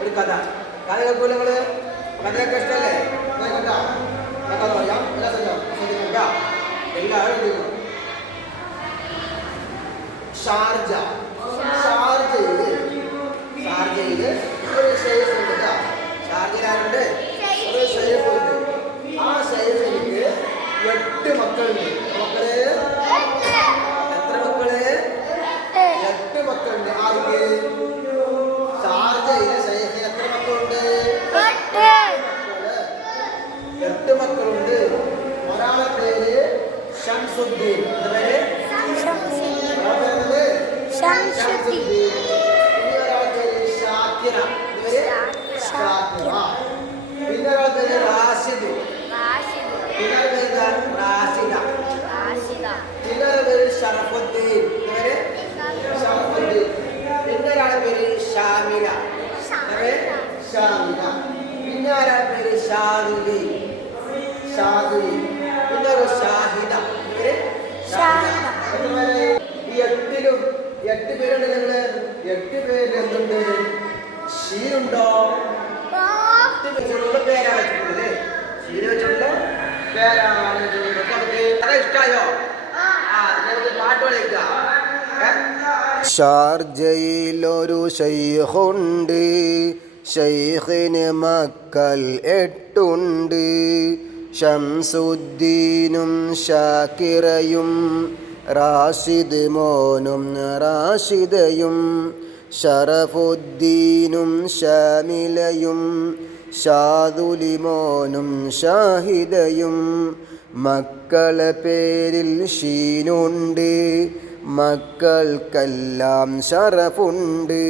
ഒരു കഥ. കഥ കേൾക്കൂല നിങ്ങള്? കഥയൊക്കെ ഇഷ്ടമല്ലേ? കേൾക്കട്ടോ? കഥ പറയാം. ശ്രദ്ധിക്കട്ടോ? എല്ലാവരും എന്ത് ഷാർജയില് ഒരു ഷെയ്ഫ് ഉണ്ട് കേട്ടോ. ഷാർജയിലാരുണ്ട്? ഒരു ഷെയ്ഫ് ഉണ്ട്. ആ ഷെയ്ഫിന് 8 മക്കളുണ്ട്. മക്കള് എത്ര മക്കള്? 8 മക്കളുണ്ട്. ആർക്ക്? ഷാർജയിലെ ഷെയ്ഫിന് എത്ര മക്കളുണ്ട്? 8 മക്കളുണ്ട്. ഒരാളെ പേര് ഷംസുദ്ദീൻ. എന്താ പേര്? ഷംസുദ്ദീൻ. പിന്നെ ഒരാളെ പേര് ഷാക്കിറ. പിന്നെ ഒരാളെ പേര് റാഷിദ്. പിന്നെ റാഷിദ. പിന്നെ പേര് ഷറഫുദ്ദീൻ. ഷറഫുദ്ദീൻ. പിന്നെ ഒരാളെ പേര് ഷാമില. ഷാമില. പിന്നെ ഒരാളെ പേര് ഷാദുലി. പിന്നെ ഒരു ഷാഹിദ. ഈ 8 പേരുണ്ട്. നിങ്ങള് 8 പേരിൽ എന്തുണ്ട്? ഷീനുണ്ടോ? 8 വെച്ചുള്ള പേരാ വെച്ചിട്ടുള്ളത്. ഷീന് വെച്ചുള്ള പേരാണ്. ഇഷ്ടായോ? പാട്ട് കളിക്കാം. ഷാർജയിലൊരു ശൈഖുണ്ട്. ശൈഖിന് മക്കൾ 8 ഉണ്ട്. ഷംസുദ്ദീനും ഷാക്കിറയും റാഷിദ് മോനും റാഷിദയും ഷറഫുദ്ദീനും ഷാമിലയും ഷാദുലി മോനും ഷാഹിദയും. മക്കളെ പേരിൽ ഷീനുണ്ട്. മക്കൾക്കെല്ലാം ഷറഫുണ്ട്.